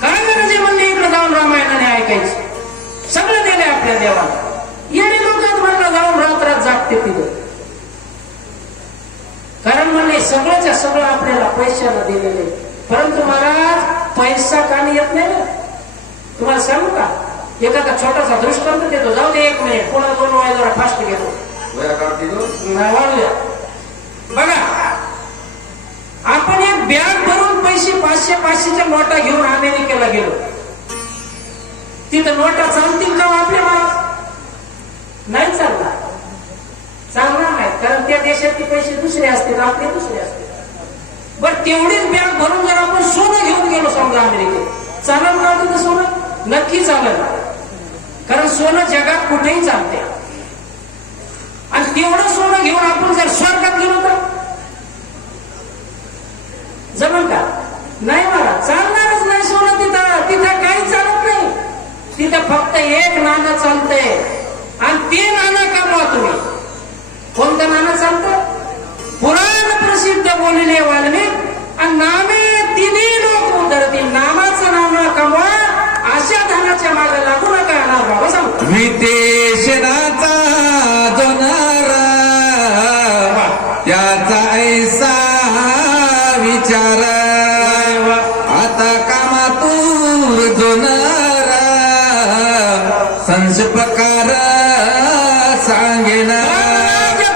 काय गरज आहे म्हणले इकडे जाऊन रामायणाने ऐकायचं. सगळं दिले आपल्या देवाला. येणे लोक म्हणलं जाऊन रात रात जागते तिथं. कारण म्हणले सगळंच्या सगळं आपल्याला पैशाला दिलेले. परंतु महाराज पैसा कामी येत नाही ना. तुम्हाला सांगू का? एखादा छोटासा दृष्टांत देतो. जाऊ दे 1 मिनिट पुन्हा 2 वेळा जरा फास्ट घेतो. वाढूया. बघा आपण एक बॅग भरून पैसे 500-500च्या नोटा घेऊन अमेरिकेला गेलो. तिथं नोटा चालतील का आपल्या महाराज? नाही चालणार. चालणार नाही. कारण त्या देशातले पैसे दुसरे असतील आपले दुसरे असतील. बरं तेवढीच बॅग भरून जर आपण सोनं घेऊन गेलो समजा अमेरिकेत चालत ना तिथं सोनं? नक्की चालत. कारण सोनं जगात कुठेही चालते. आणि तेवढं सोनं घेऊन आपण जर स्वर्गात गेलो तर जमल का? नाही मला चालणारच नाही सोनं तिथं. तिथं काही चालत नाही. तिथं फक्त एक नाणं चालतंय ते नाणं कमवा तुम्ही. कोणतं नाणं चालतं? पुराण प्रसिद्ध बोलले वाल्मिक आणि नामे तिन्ही लोक उधरतील. नामाचं नाणं कमवा, अशा धनाच्या मागे लागू नका. ना बाबा सांगतो वितेशनाचा जो नारा त्याचा ऐसा विचार, आता कामातूर जो नारा संस्पकार सांगेना.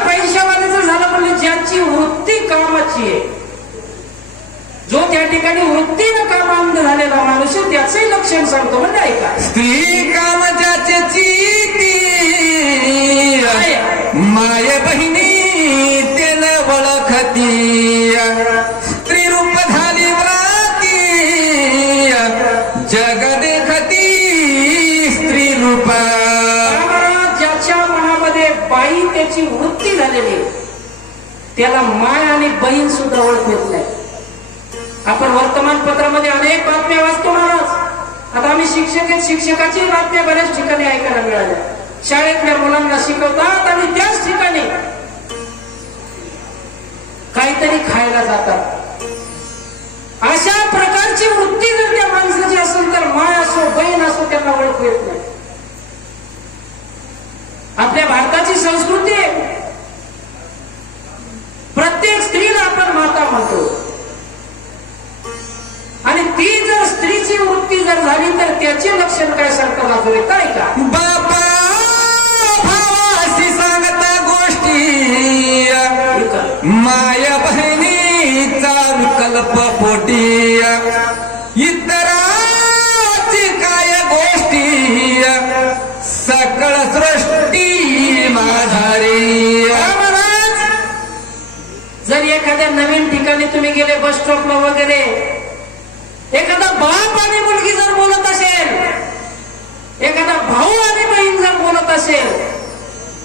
पैशावाल्याचं झालं म्हणजे ज्याची वृत्ती कामाची आहे, जो त्या ठिकाणी वृत्तीनं कामांध झालेला माणूस आहे, त्याचंही लक्षण सांगतो. म्हणजे ऐका, स्त्री काम ज्याचे चीती माय बहिणी तेल ओळखती, स्त्री रूप झाली व्राती जग देखती स्त्री रूप. ज्याच्या मनामध्ये बाई त्याची वृत्ती झालेली, त्याला माय आणि बहीण सुद्धा ओळखत नाही. आपण वर्तमानपत्रामध्ये अनेक बातम्या वाचतो महाराज. आता आम्ही शिक्षक आहेत, शिक्षकाची बातम्या बऱ्याच ठिकाणी ऐकायला मिळाल्या. शाळेतल्या मुलांना शिकवतात आणि त्याच ठिकाणी काहीतरी खायला जातात. अशा प्रकारची वृत्ती जर त्या माणसाची असेल तर माय असो बहीण असो त्यांना ओळखू येत नाही. आपल्या भारताची संस्कृती आहे, प्रत्येक स्त्रीला आपण माता म्हणतो. आणि ती जर स्त्रीची वृत्ती जर झाली तर त्याचे लक्षण काय सांगता लागू येत आहे का? बापा भावाशी सांगता गोष्टी माय बहिणीचा विकल्प पोटी, इतराची काय गोष्टी सकळ सृष्टी माझारी. जर एखाद्या नवीन ठिकाणी तुम्ही गेले, बस स्टॉपला वगैरे, एखादा बाप आणि मुलगी जर बोलत असेल, एखादा भाऊ आणि बहीण जर बोलत असेल,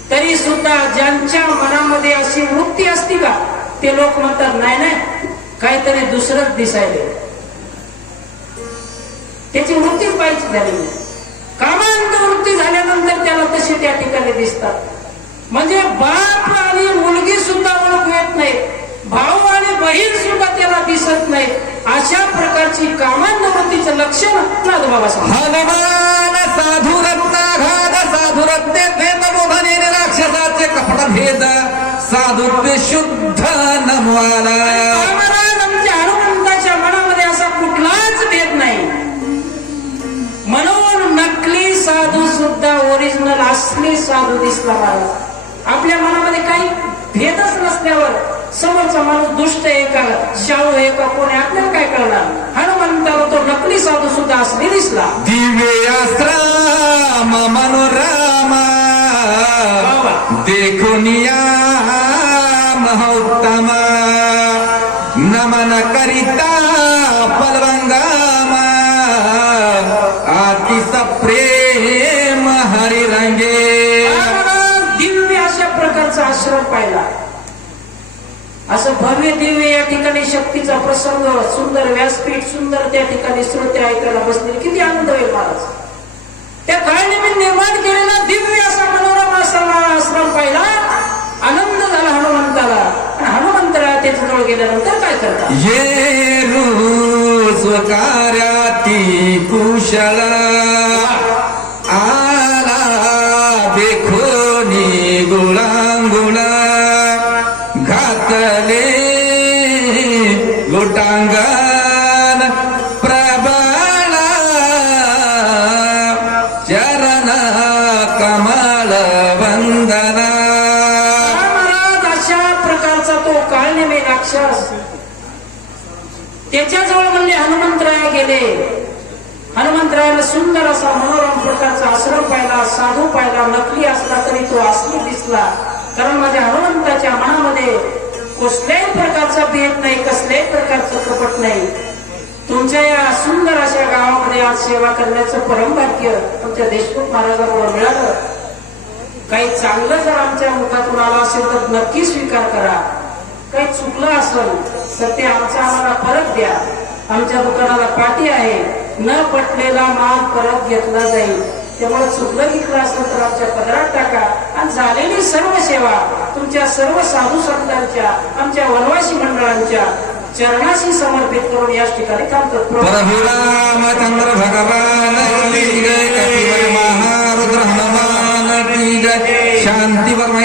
तरी सुद्धा ज्यांच्या मनामध्ये अशी वृत्ती असती का, ते लोक म्हणतात नाही नाही काहीतरी दुसरंच दिसायले. त्याची वृत्तीच पाहिजे झाली. कामांत वृत्ती झाल्यानंतर त्याला तसे त्या ठिकाणी दिसतात. म्हणजे बाप आणि मुलगी सुद्धा ओळखू येत नाही, भाऊ आणि बहीण सुद्धा त्याला दिसत नाही. अशा प्रकारची कामांवृत्तीचं लक्षण बाबा हनुमान साधू रत्नाघात साधू रत्ने भेद बोधने राक्षसाचे कपड भेद साधुत्व शुद्ध नमवाला. आमच्या हनुमंताच्या मनामध्ये असा कुठलाच भेद नाही. म्हणून नकली साधू सुद्धा ओरिजिनल असली साधू दिसला महाराज. आपल्या मनामध्ये काही भेदच नसल्यावर समोरचा माणूस दुष्ट आहे का, शाहू आहे का, कोण आहे आपल्याला काय कळणार. हनुमंताला तो नकली साधू सुद्धा असली दिसला. दिव्याश्राम मनोरामा देखुनिया महोत्तमा, नमन करिता पलवंगामा अतिस प्रेम हरिरंगे. दिव्य अशा प्रकारचा आश्रम पाहिला. असं भव्य दिव्य या ठिकाणी शक्तीचा प्रसंग, सुंदर व्यासपीठ, सुंदर त्या ठिकाणी श्रोते ऐकायला बसले, किती आनंद होईल महाराज. त्या काळाने निर्माण केलेला दिव्य असा मनोरम आश्रम पाहिला, आनंद झाला हनुमंताला. हनुमंतराय त्याच्या जवळ गेल्यानंतर काय करतात? ये स्वकार्याती कुशल आला देखोनी गुळांगुळा घातले लोटांगण प्रबळा चरण कमळ वंदना. अशा प्रकारचा तो काळनेमी राक्षस त्याच्याजवळ म्हणले हनुमंतराय गेले. हनुमंतरायाला सुंदर असा मनोरम प्रकारचा आश्रम पाहिला, साधू पाहिला. नकली असला तरी तो असली दिसला. कारण माझ्या हनुमंताच्या मनामध्ये कसल्याही प्रकारचा भेद नाही, कसल्याही प्रकारचं कपट नाही. तुमच्या या सुंदर अशा गावामध्ये आज सेवा करण्याचं परमभाग्य आमच्या देशमुख महाराजांमुळे मिळालं. काही चांगलं जर आमच्या मुखातून आलं असेल तर नक्की स्वीकार करा. काही चुकलं असेल तर ते आम्हाला परत द्या. आमच्या दुकानाला पाटी आहे, न पटलेला माल परत घेतला जाईल. त्यामुळे चुकलं लिखलं असलं तर आमच्या पदरात टाका आणि झालेली सर्व सेवा तुमच्या सर्व साधू संतांच्या आमच्या वनवासी मंडळांच्या चरणाशी समर्पित करून याच ठिकाणी काम करतो. प्रभु रामचंद्र भगवान की जय. कपिवर महारुद्र हनुमान की जय. शांती वर्मा